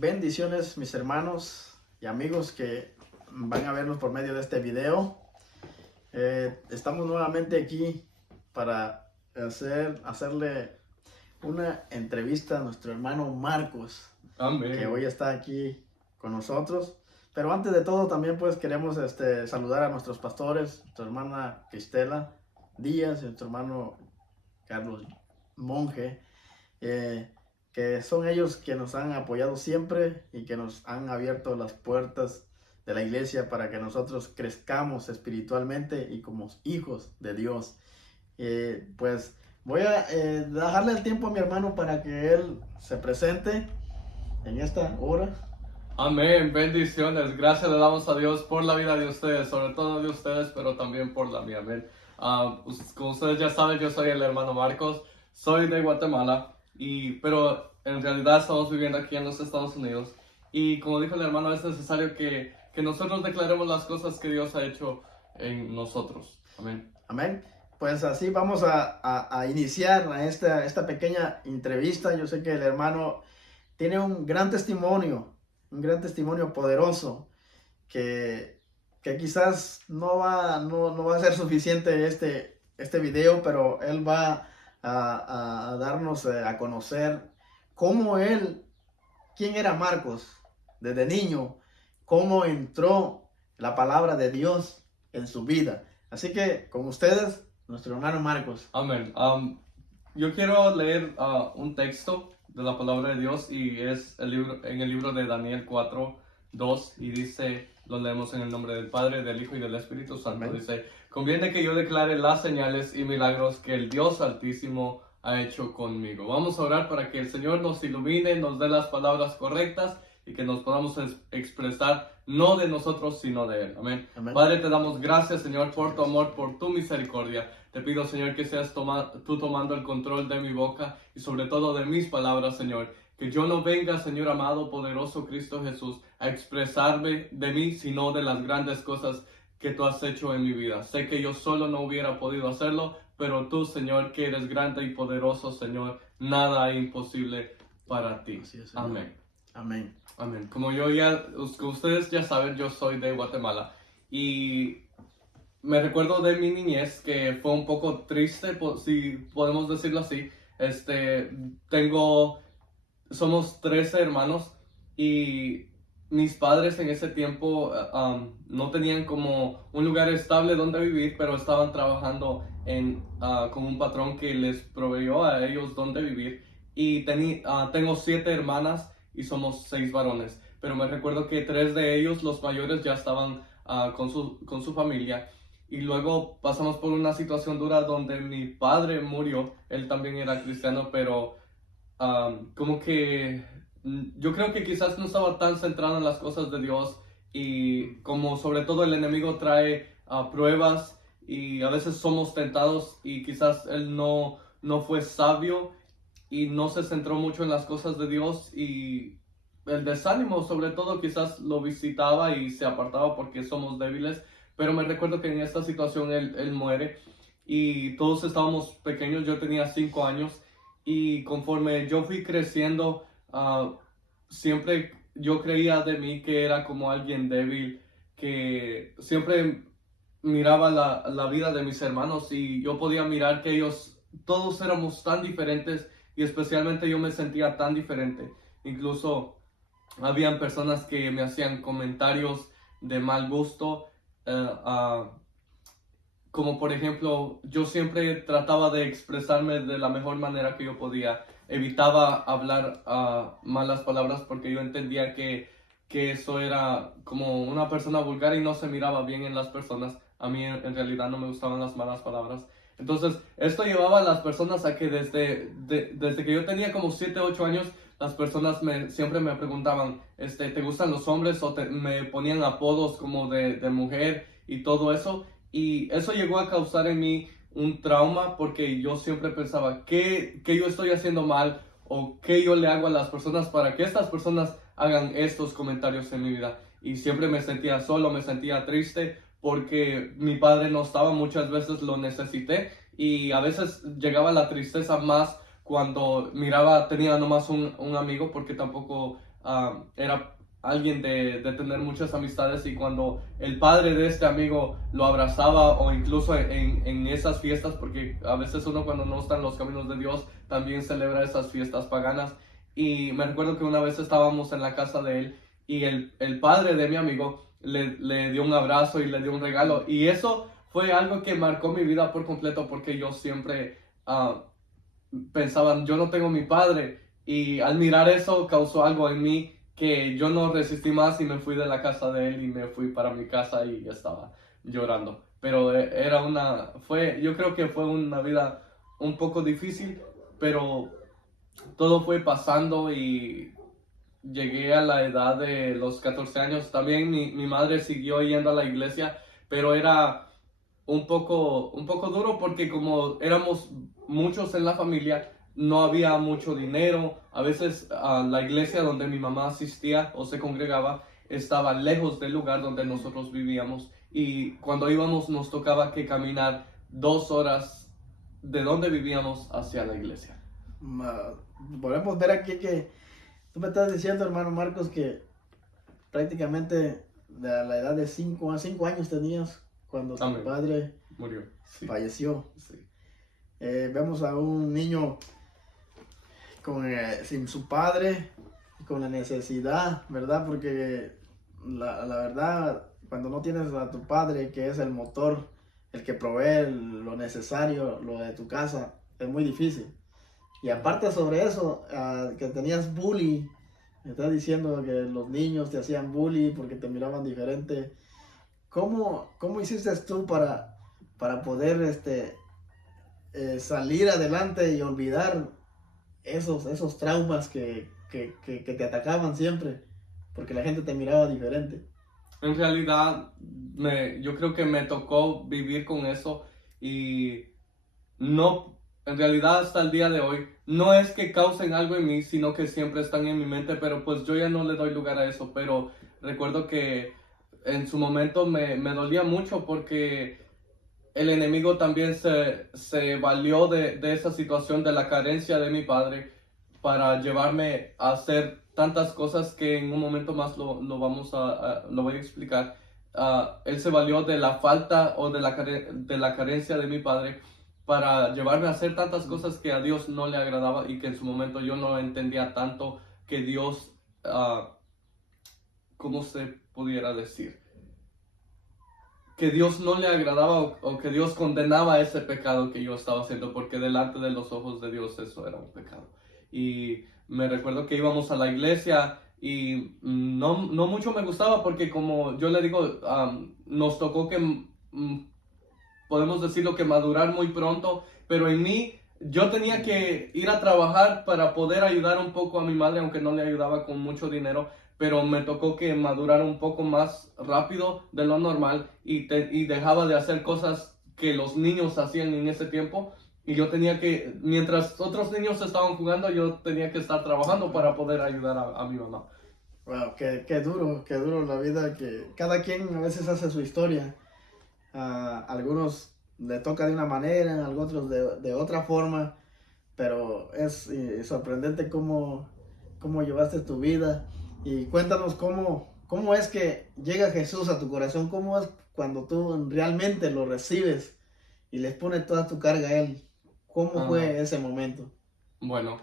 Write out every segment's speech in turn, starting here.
Bendiciones, mis hermanos y amigos que van a vernos por medio de este video. Estamos nuevamente aquí para hacerle una entrevista a nuestro hermano Marcos. Amén. Que hoy está aquí con nosotros. Pero antes de todo también pues queremos saludar a nuestros pastores, nuestra hermana Cristela Díaz y nuestro hermano Carlos Monje, que son ellos que nos han apoyado siempre y que nos han abierto las puertas de la iglesia para que nosotros crezcamos espiritualmente y como hijos de Dios. Pues voy a dejarle el tiempo a mi hermano para que él se presente en esta hora. Amén, bendiciones. Gracias le damos a Dios por la vida de ustedes, sobre todo de ustedes, pero también por la mía. Amén. Como ustedes ya saben, yo soy el hermano Marcos, soy de Guatemala, pero en realidad estamos viviendo aquí en los Estados Unidos. Y como dijo el hermano, es necesario que nosotros declaremos las cosas que Dios ha hecho en nosotros. Amén. Amén. Pues así vamos a iniciar esta pequeña entrevista. Yo sé que el hermano tiene un gran testimonio poderoso que quizás no va a ser suficiente este video, pero él va a darnos a conocer quién era Marcos desde niño, cómo entró la palabra de Dios en su vida. Así que con ustedes, nuestro hermano Marcos. Amén. Yo quiero leer un texto de la palabra de Dios y es en el libro de Daniel 4:2 y dice, lo leemos en el nombre del Padre, del Hijo y del Espíritu Santo. Amén. Dice, conviene que yo declare las señales y milagros que el Dios Altísimo ha hecho conmigo. Vamos a orar para que el Señor nos ilumine, nos dé las palabras correctas y que nos podamos expresar no de nosotros sino de Él. Amén. Amén. Padre, te damos gracias, Señor, por tu amor, por tu misericordia. Te pido, Señor, que seas tú tomando el control de mi boca y sobre todo de mis palabras, Señor. Que yo no venga, Señor amado, poderoso Cristo Jesús, a expresarme de mí, sino de las grandes cosas que tú has hecho en mi vida. Sé que yo solo no hubiera podido hacerlo, pero tú, Señor, que eres grande y poderoso, Señor, nada es imposible para ti. Es, amén. Amén. Amén. Como ustedes ya saben, yo soy de Guatemala y me recuerdo de mi niñez que fue un poco triste, si podemos decirlo así. Somos 13 hermanos y mis padres en ese tiempo no tenían como un lugar estable donde vivir, pero estaban trabajando con un patrón que les proveyó a ellos donde vivir. Y tengo 7 hermanas y somos 6 varones, pero me recuerdo que 3 de ellos, los mayores, ya estaban con su familia. Y luego pasamos por una situación dura donde mi padre murió. Él también era cristiano, pero como que yo creo que quizás no estaba tan centrado en las cosas de Dios, y como sobre todo el enemigo trae pruebas y a veces somos tentados, y quizás él no fue sabio y no se centró mucho en las cosas de Dios, y el desánimo sobre todo quizás lo visitaba y se apartaba porque somos débiles. Pero me recuerdo que en esta situación él muere y todos estábamos pequeños. Yo tenía 5 años y conforme yo fui creciendo, siempre yo creía de mí que era como alguien débil, que siempre miraba la vida de mis hermanos y yo podía mirar que todos éramos tan diferentes, y especialmente yo me sentía tan diferente. Incluso habían personas que me hacían comentarios de mal gusto, como por ejemplo, yo siempre trataba de expresarme de la mejor manera que yo podía. Evitaba hablar malas palabras porque yo entendía que eso era como una persona vulgar y no se miraba bien en las personas. A mí en realidad no me gustaban las malas palabras. Entonces, esto llevaba a las personas a que desde que yo tenía como 7, 8 años, las personas siempre me preguntaban, ¿te gustan los hombres? O me ponían apodos como de mujer y todo eso. Y eso llegó a causar en mí un trauma porque yo siempre pensaba, ¿qué yo estoy haciendo mal? ¿O qué yo le hago a las personas para que estas personas hagan estos comentarios en mi vida? Y siempre me sentía solo, me sentía triste porque mi padre no estaba. Muchas veces lo necesité y a veces llegaba la tristeza más cuando tenía nomás un amigo, porque tampoco era alguien de tener muchas amistades, y cuando el padre de este amigo lo abrazaba, o incluso en esas fiestas, porque a veces uno cuando no está en los caminos de Dios también celebra esas fiestas paganas, y me recuerdo que una vez estábamos en la casa de él y el padre de mi amigo le dio un abrazo y le dio un regalo, y eso fue algo que marcó mi vida por completo, porque yo siempre pensaba, yo no tengo mi padre, y al mirar eso causó algo en mí que yo no resistí más y me fui de la casa de él y me fui para mi casa y estaba llorando. Pero yo creo que fue una vida un poco difícil, pero todo fue pasando y llegué a la edad de los 14 años. También mi madre siguió yendo a la iglesia, pero era un poco duro, porque como éramos muchos en la familia, no había mucho dinero. A veces la iglesia donde mi mamá asistía o se congregaba estaba lejos del lugar donde nosotros vivíamos, y cuando íbamos nos tocaba que caminar 2 horas de donde vivíamos hacia la iglesia. Podemos ver aquí que tú me estás diciendo, hermano Marcos, que prácticamente a la edad de 5 años tenías cuando tu Amén. padre Murió. Sí. falleció. Sí. Vemos a un niño sin su padre, con la necesidad, ¿verdad? Porque la verdad, cuando no tienes a tu padre, que es el motor, el que provee lo necesario, lo de tu casa, es muy difícil. Y aparte sobre eso, que tenías bully, me estás diciendo que los niños te hacían bully porque te miraban diferente. ¿Cómo hiciste tú para poder salir adelante y olvidar esos traumas que te atacaban siempre? Porque la gente te miraba diferente. En realidad, yo creo que me tocó vivir con eso, y no, en realidad hasta el día de hoy, no es que causen algo en mí, sino que siempre están en mi mente, pero pues yo ya no le doy lugar a eso. Pero recuerdo que en su momento me dolía mucho, porque el enemigo también se valió de esa situación, de la carencia de mi padre, para llevarme a hacer tantas cosas que en un momento más lo voy a explicar. Él se valió de la falta o de la carencia de mi padre para llevarme a hacer tantas cosas que a Dios no le agradaba, y que en su momento yo no entendía tanto que Dios, ¿cómo se pudiera decir? Que Dios no le agradaba, o que Dios condenaba ese pecado que yo estaba haciendo, porque delante de los ojos de Dios eso era un pecado. Y me recuerdo que íbamos a la iglesia y no mucho me gustaba, porque como yo le digo, nos tocó que, podemos decirlo, que madurar muy pronto, pero en mí yo tenía que ir a trabajar para poder ayudar un poco a mi madre, aunque no le ayudaba con mucho dinero, pero me tocó que madurar un poco más rápido de lo normal, y dejaba de hacer cosas que los niños hacían en ese tiempo, y yo tenía que, mientras otros niños estaban jugando, yo tenía que estar trabajando para poder ayudar a mi mamá. Wow, qué duro la vida, que cada quien a veces hace su historia. A algunos le toca de una manera, a otros de otra forma, pero es sorprendente cómo llevaste tu vida. Y cuéntanos cómo es que llega Jesús a tu corazón, cómo es cuando tú realmente lo recibes y les pones toda tu carga a Él. ¿Cómo fue ese momento? Bueno,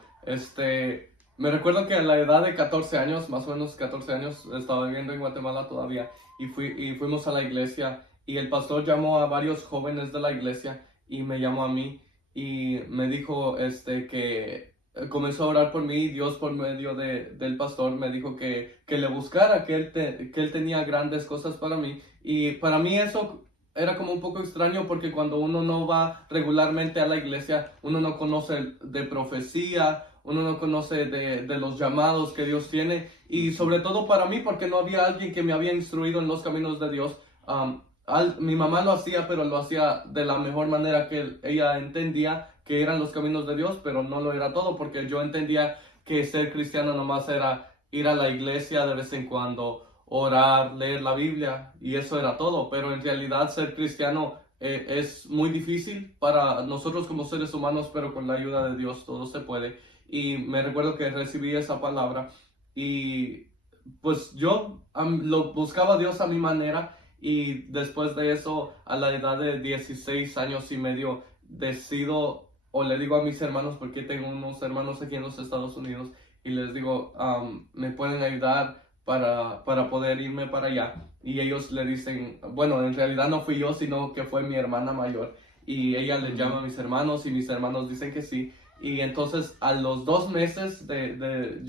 me recuerdo que a la edad de 14 años, más o menos 14 años, estaba viviendo en Guatemala todavía, y fuimos a la iglesia, y el pastor llamó a varios jóvenes de la iglesia y me llamó a mí, y me dijo que comenzó a orar por mí, y Dios por medio del pastor me dijo que le buscara, que él tenía grandes cosas para mí. Y para mí eso era como un poco extraño, porque cuando uno no va regularmente a la iglesia, uno no conoce de profecía, uno no conoce de los llamados que Dios tiene, y sobre todo para mí, porque no había alguien que me había instruido en los caminos de Dios. Mi mamá lo hacía, pero lo hacía de la mejor manera que ella entendía que eran los caminos de Dios, pero no lo era todo, porque yo entendía que ser cristiano nomás era ir a la iglesia de vez en cuando, orar, leer la Biblia, y eso era todo. Pero en realidad ser cristiano es muy difícil para nosotros como seres humanos, pero con la ayuda de Dios todo se puede. Y me recuerdo que recibí esa palabra, Y pues yo lo buscaba a Dios a mi manera, y después de eso, a la edad de 16 años y medio, decido, o le digo a mis hermanos, porque tengo unos hermanos aquí en los Estados Unidos, y les digo, me pueden ayudar para poder irme para allá. Y ellos le dicen, bueno, en realidad no fui yo, sino que fue mi hermana mayor. Y ella les llama a mis hermanos, y mis hermanos dicen que sí. Y entonces a los 2 meses de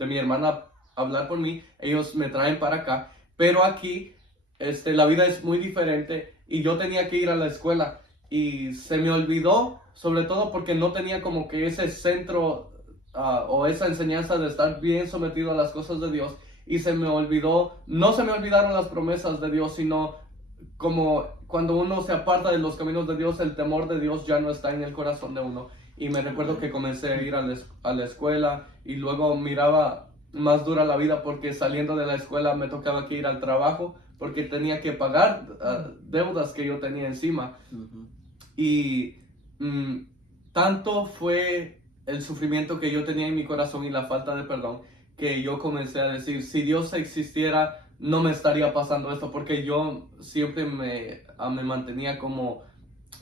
mi hermana hablar por mí, ellos me traen para acá. Pero aquí la vida es muy diferente, y yo tenía que ir a la escuela y se me olvidó, sobre todo porque no tenía como que ese centro o esa enseñanza de estar bien sometido a las cosas de Dios, y se me olvidó, no se me olvidaron las promesas de Dios, sino como cuando uno se aparta de los caminos de Dios, el temor de Dios ya no está en el corazón de uno. Y me recuerdo que comencé a ir a la escuela, y luego miraba más dura la vida, porque saliendo de la escuela me tocaba que ir al trabajo, porque tenía que pagar deudas que yo tenía encima. Y tanto fue el sufrimiento que yo tenía en mi corazón y la falta de perdón, que yo comencé a decir, si Dios existiera, no me estaría pasando esto, porque yo siempre me mantenía como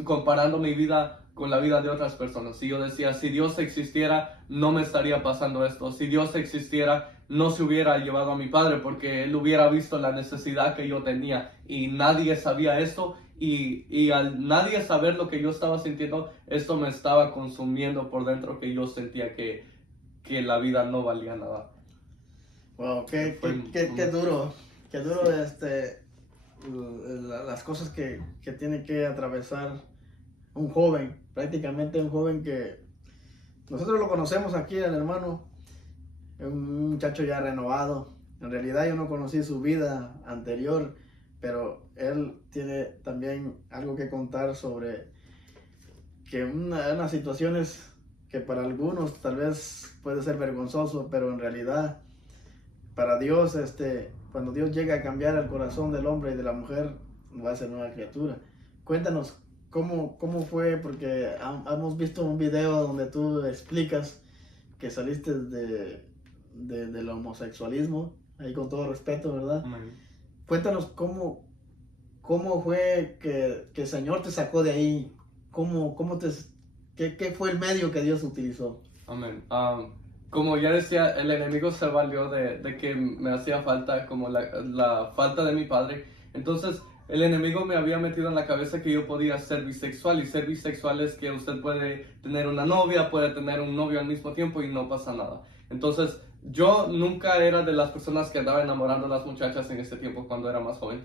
comparando mi vida con la vida de otras personas. Y yo decía, si Dios existiera, no me estaría pasando esto. Si Dios existiera, no se hubiera llevado a mi padre, porque él hubiera visto la necesidad que yo tenía, y nadie sabía esto. Y al nadie saber lo que yo estaba sintiendo, esto me estaba consumiendo por dentro, que yo sentía que la vida no valía nada. Wow, qué duro, las cosas que tiene que atravesar un joven, prácticamente un joven que nosotros lo conocemos aquí, el hermano, un muchacho ya renovado. En realidad yo no conocí su vida anterior, pero él tiene también algo que contar sobre que unas situaciones que para algunos tal vez puede ser vergonzoso, pero en realidad para Dios, cuando Dios llega a cambiar el corazón del hombre y de la mujer, va a ser nueva criatura. Cuéntanos cómo fue, porque hemos visto un video donde tú explicas que saliste del homosexualismo, ahí con todo respeto, ¿verdad? Cuéntanos cómo fue que el Señor te sacó de ahí, qué fue el medio que Dios utilizó. Amén. Como ya decía, el enemigo se valió de que me hacía falta como la falta de mi padre. Entonces el enemigo me había metido en la cabeza que yo podía ser bisexual, y ser bisexual es que usted puede tener una novia, puede tener un novio al mismo tiempo y no pasa nada. Entonces yo nunca era de las personas que andaba enamorando a las muchachas en ese tiempo cuando era más joven,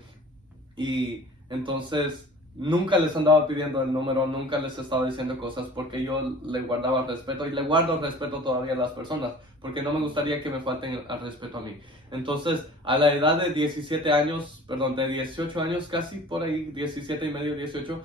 y entonces nunca les andaba pidiendo el número, nunca les estaba diciendo cosas, porque yo le guardaba respeto, y le guardo respeto todavía a las personas, porque no me gustaría que me falten al respeto a mí. Entonces, a la edad de 17 años, perdón, de 18 años casi, por ahí, 17 y medio, 18,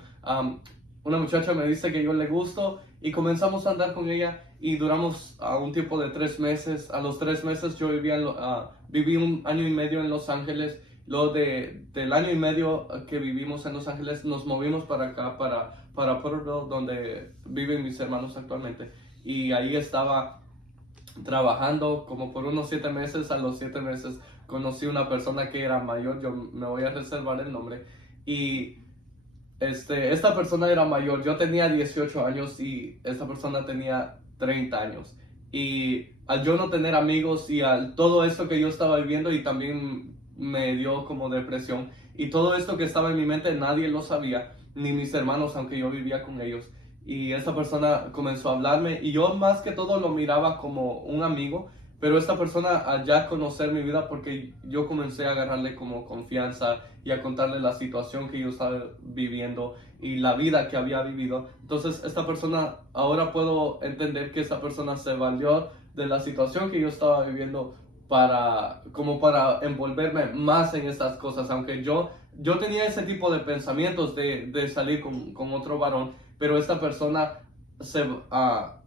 una muchacha me dice que yo le gusto, y comenzamos a andar con ella, y duramos un tiempo de 3 meses. A los 3 meses yo viví 1 año y medio en Los Ángeles. Luego del año y medio que vivimos en Los Ángeles, nos movimos para acá, para Porterville, donde viven mis hermanos actualmente. Y ahí estaba trabajando como por unos 7 meses. A los 7 meses conocí una persona que era mayor, yo me voy a reservar el nombre. Y esta persona era mayor, yo tenía 18 años y esta persona tenía 30 años. Y al yo no tener amigos, y al todo esto que yo estaba viviendo, y también me dio como depresión, y todo esto que estaba en mi mente nadie lo sabía, ni mis hermanos, aunque yo vivía con ellos. Y esta persona comenzó a hablarme, y yo más que todo lo miraba como un amigo, pero esta persona, al ya conocer mi vida, porque yo comencé a agarrarle como confianza y a contarle la situación que yo estaba viviendo y la vida que había vivido, entonces esta persona, ahora puedo entender que esta persona se valió de la situación que yo estaba viviendo para envolverme más en estas cosas, aunque yo tenía ese tipo de pensamientos de salir con otro varón, pero esta persona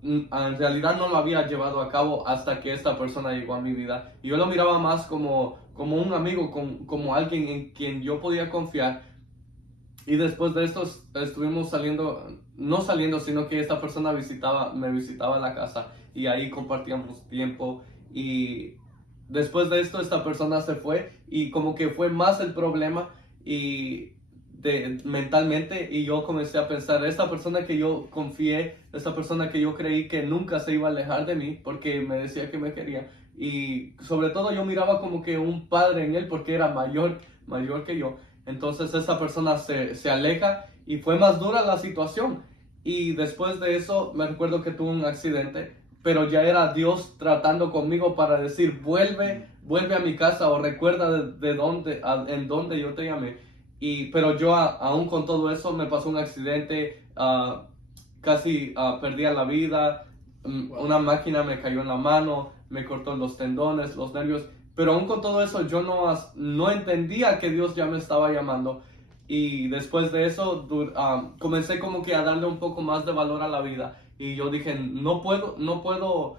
en realidad no lo había llevado a cabo hasta que esta persona llegó a mi vida, y yo lo miraba más como un amigo, como alguien en quien yo podía confiar. Y después de esto estuvimos no saliendo, sino que esta persona me visitaba a la casa, y ahí compartíamos tiempo. Y después de esto esta persona se fue y como que fue más el problema y mentalmente, y yo comencé a pensar, esta persona que yo confié, esta persona que yo creí que nunca se iba a alejar de mí porque me decía que me quería, y sobre todo yo miraba como que un padre en él porque era mayor que yo. Entonces esta persona se aleja y fue más dura la situación. Y después de eso me recuerdo que tuve un accidente, pero ya era Dios tratando conmigo para decir, vuelve a mi casa, o recuerda de dónde, en dónde yo te llamé. Pero yo aún con todo eso me pasó un accidente, casi perdía la vida, una máquina me cayó en la mano, me cortó los tendones, los nervios, pero aún con todo eso yo no entendía que Dios ya me estaba llamando. Y después de eso comencé como que a darle un poco más de valor a la vida, y yo dije, no puedo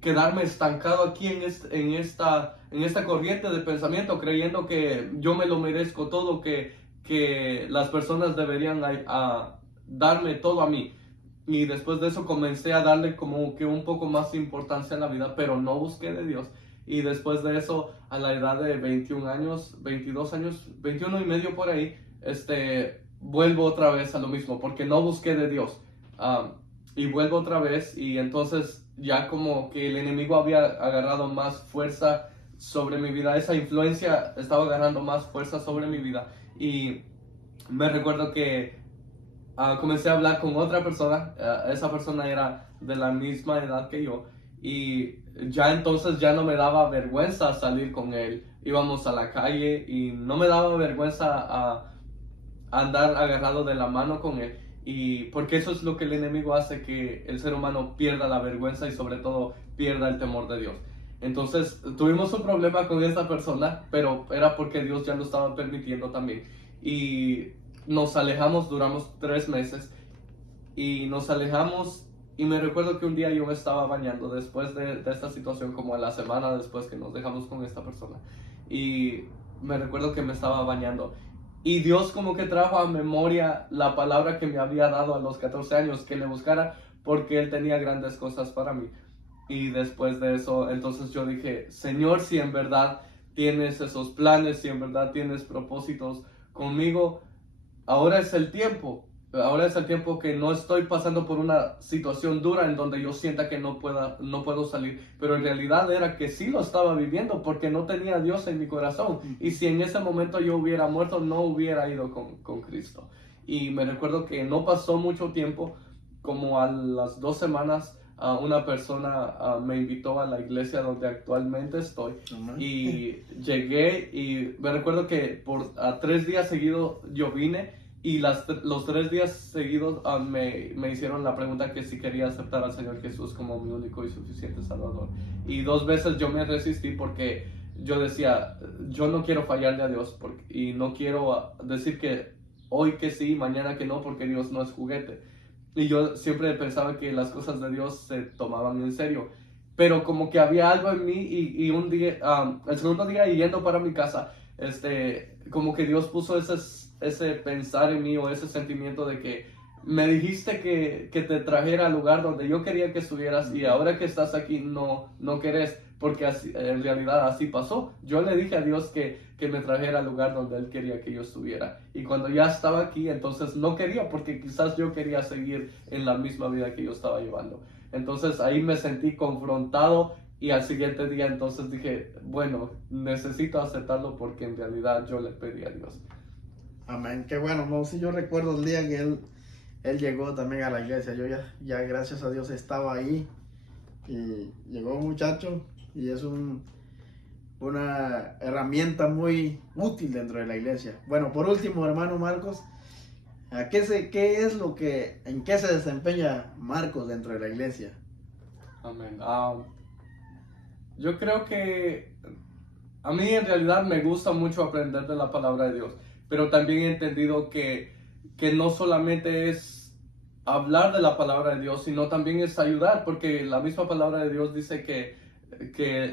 quedarme estancado aquí en esta corriente de pensamiento, creyendo que yo me lo merezco todo, que las personas deberían darme todo a mí. Y después de eso comencé a darle como que un poco más de importancia a la vida, pero no busqué de Dios. Y después de eso, a la edad de 21 años, 22 años, 21 y medio por ahí, vuelvo otra vez a lo mismo, porque no busqué de Dios. Y vuelvo otra vez, y entonces ya como que el enemigo había agarrado más fuerza sobre mi vida, esa influencia estaba agarrando más fuerza sobre mi vida. Y me recuerdo que comencé a hablar con otra persona, esa persona era de la misma edad que yo, y ya entonces ya no me daba vergüenza salir con él. Íbamos a la calle y no me daba vergüenza andar agarrado de la mano con él. Y porque eso es lo que el enemigo hace, que el ser humano pierda la vergüenza y sobre todo pierda el temor de Dios. Entonces tuvimos un problema con esta persona, pero era porque Dios ya lo estaba permitiendo también. Y nos alejamos, duramos 3 meses y nos alejamos. Y me recuerdo que un día yo me estaba bañando después de esta situación, como a la semana después que nos dejamos con esta persona. Y me recuerdo que me estaba bañando. Y Dios como que trajo a memoria la palabra que me había dado a los 14 años, que le buscara porque Él tenía grandes cosas para mí. Y después de eso, entonces yo dije, Señor, si en verdad tienes esos planes, si en verdad tienes propósitos conmigo, ahora es el tiempo. Ahora es el tiempo que no estoy pasando por una situación dura en donde yo sienta que no puedo salir, pero en realidad era que sí lo estaba viviendo porque no tenía a Dios en mi corazón. Y si en ese momento yo hubiera muerto, no hubiera ido con Cristo. Y me recuerdo que no pasó mucho tiempo, como a las 2 semanas, una persona me invitó a la iglesia donde actualmente estoy. Y llegué y me recuerdo que por 3 días seguidos yo vine. Y los 3 días seguidos me hicieron la pregunta que si quería aceptar al Señor Jesús como mi único y suficiente Salvador. Y 2 veces yo me resistí porque yo decía, yo no quiero fallarle a Dios y no quiero decir que hoy que sí, mañana que no, porque Dios no es juguete. Y yo siempre pensaba que las cosas de Dios se tomaban en serio. Pero como que había algo en mí y un día, el segundo día yendo para mi casa, como que Dios puso ese pensar en mí, o ese sentimiento de que me dijiste que te trajera al lugar donde yo quería que estuvieras, y ahora que estás aquí no querés, porque así, en realidad así pasó. Yo le dije a Dios que me trajera al lugar donde Él quería que yo estuviera, y cuando ya estaba aquí, entonces no quería, porque quizás yo quería seguir en la misma vida que yo estaba llevando. Entonces ahí me sentí confrontado. Y al siguiente día entonces dije, bueno, necesito aceptarlo porque en realidad yo le pedí a Dios. Amén, qué bueno, no, sí, yo recuerdo el día que él llegó también a la iglesia. Yo ya gracias a Dios estaba ahí, y llegó un muchacho y es una herramienta muy útil dentro de la iglesia. Bueno, por último, hermano Marcos, en qué se desempeña Marcos dentro de la iglesia? Amén. Yo creo que a mí en realidad me gusta mucho aprender de la palabra de Dios, pero también he entendido que no solamente es hablar de la palabra de Dios, sino también es ayudar, porque la misma palabra de Dios dice que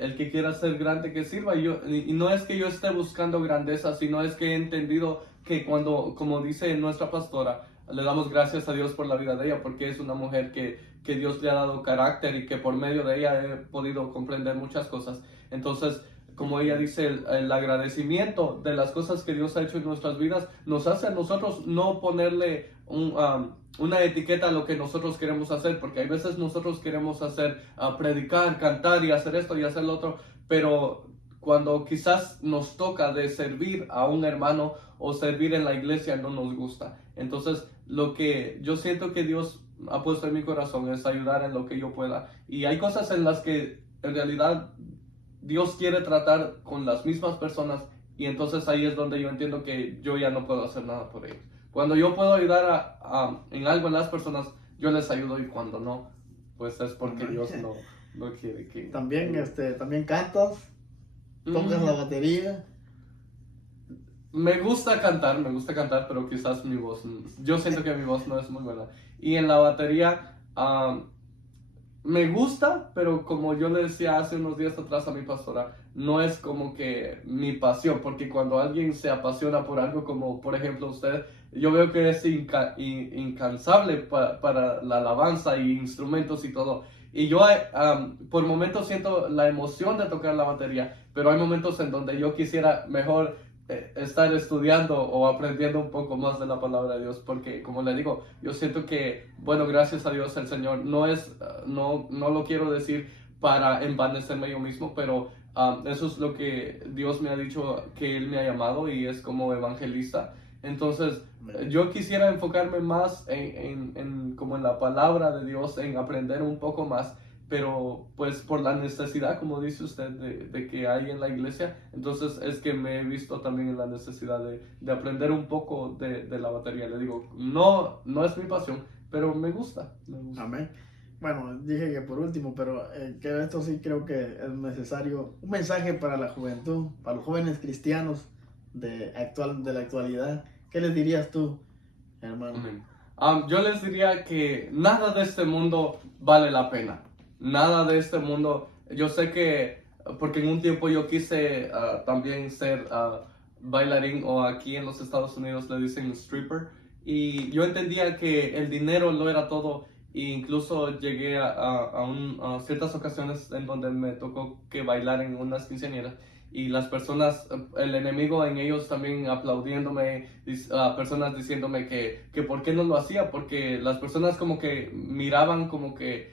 el que quiera ser grande que sirva, y no es que yo esté buscando grandeza, sino es que he entendido que cuando, como dice nuestra pastora, le damos gracias a Dios por la vida de ella, porque es una mujer que que Dios le ha dado carácter y que por medio de ella he podido comprender muchas cosas. Entonces, como ella dice, el agradecimiento de las cosas que Dios ha hecho en nuestras vidas nos hace a nosotros no ponerle una etiqueta a lo que nosotros queremos hacer, porque hay veces nosotros queremos hacer, predicar, cantar y hacer esto y hacer lo otro, pero cuando quizás nos toca de servir a un hermano o servir en la iglesia no nos gusta. Entonces, lo que yo siento que Dios ha puesto en mi corazón es ayudar en lo que yo pueda. Y hay cosas en las que en realidad Dios quiere tratar con las mismas personas, y entonces ahí es donde yo entiendo que yo ya no puedo hacer nada por ellos. Cuando yo puedo ayudar en algo en las personas, yo les ayudo, y cuando no, pues es porque Dios no quiere que... También, también cantas, tocas la batería. Me gusta cantar, pero quizás mi voz, yo siento que mi voz no es muy buena. Y en la batería, me gusta, pero como yo le decía hace unos días atrás a mi pastora, no es como que mi pasión, porque cuando alguien se apasiona por algo, como por ejemplo usted, yo veo que es incansable para la alabanza y instrumentos y todo. Y yo por momentos siento la emoción de tocar la batería, pero hay momentos en donde yo quisiera mejor estar estudiando o aprendiendo un poco más de la palabra de Dios, porque como le digo, yo siento que, bueno, gracias a Dios el Señor, no lo quiero decir para envanecerme yo mismo, pero eso es lo que Dios me ha dicho, que Él me ha llamado, y es como evangelista. Entonces, yo quisiera enfocarme más como en la palabra de Dios, en aprender un poco más, pero pues por la necesidad, como dice usted, de que hay en la iglesia, entonces es que me he visto también en la necesidad de aprender un poco de la batería. Le digo, no es mi pasión, pero me gusta. Amén. Bueno, dije que por último, pero que esto sí creo que es necesario, un mensaje para la juventud, para los jóvenes cristianos de la actualidad. ¿Qué les dirías tú, hermano? Amén. Yo les diría que nada de este mundo vale la pena. Nada de este mundo. Yo sé que, porque en un tiempo yo quise también ser bailarín, o aquí en los Estados Unidos le dicen stripper, y yo entendía que el dinero lo era todo, e incluso llegué a ciertas ocasiones en donde me tocó que bailar en unas quinceañeras, y las personas, el enemigo en ellos también aplaudiéndome, personas diciéndome que por qué no lo hacía, porque las personas como que miraban como que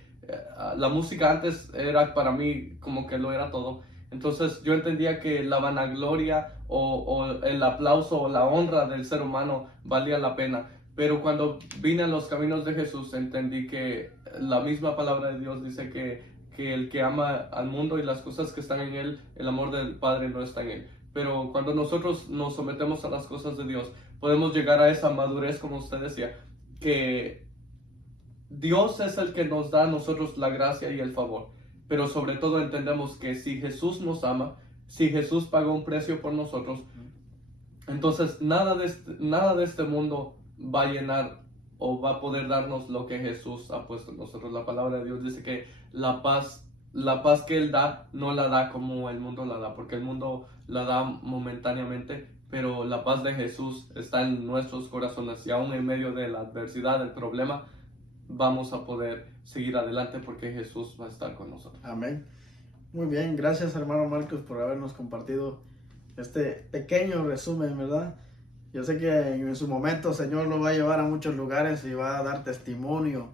la música antes era para mí como que lo era todo. Entonces yo entendía que la vanagloria o el aplauso o la honra del ser humano valía la pena. Pero cuando vine a los caminos de Jesús, entendí que la misma palabra de Dios dice que el que ama al mundo y las cosas que están en él, el amor del Padre no está en él. Pero cuando nosotros nos sometemos a las cosas de Dios, podemos llegar a esa madurez, como usted decía, que Dios es el que nos da a nosotros la gracia y el favor. Pero sobre todo entendemos que si Jesús nos ama, si Jesús pagó un precio por nosotros, entonces nada de este mundo va a llenar o va a poder darnos lo que Jesús ha puesto en nosotros. La palabra de Dios dice que la paz que Él da, no la da como el mundo la da, porque el mundo la da momentáneamente, pero la paz de Jesús está en nuestros corazones, y aún en medio de la adversidad, del problema, vamos a poder seguir adelante porque Jesús va a estar con nosotros. Amén. Muy bien, gracias hermano Marcos por habernos compartido este pequeño resumen, ¿verdad? Yo sé que en su momento el Señor lo va a llevar a muchos lugares y va a dar testimonio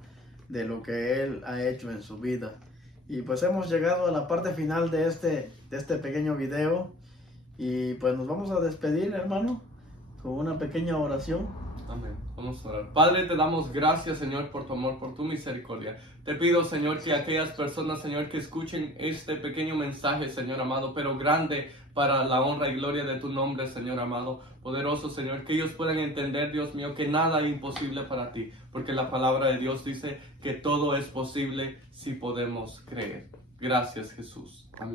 de lo que Él ha hecho en su vida. Y pues hemos llegado a la parte final de este pequeño video, y pues nos vamos a despedir, hermano, con una pequeña oración. Amén. Vamos a orar. Padre, te damos gracias, Señor, por tu amor, por tu misericordia. Te pido, Señor, que aquellas personas, Señor, que escuchen este pequeño mensaje, Señor amado, pero grande para la honra y gloria de tu nombre, Señor amado, poderoso, Señor, que ellos puedan entender, Dios mío, que nada es imposible para ti, porque la palabra de Dios dice que todo es posible si podemos creer. Gracias, Jesús. Amén.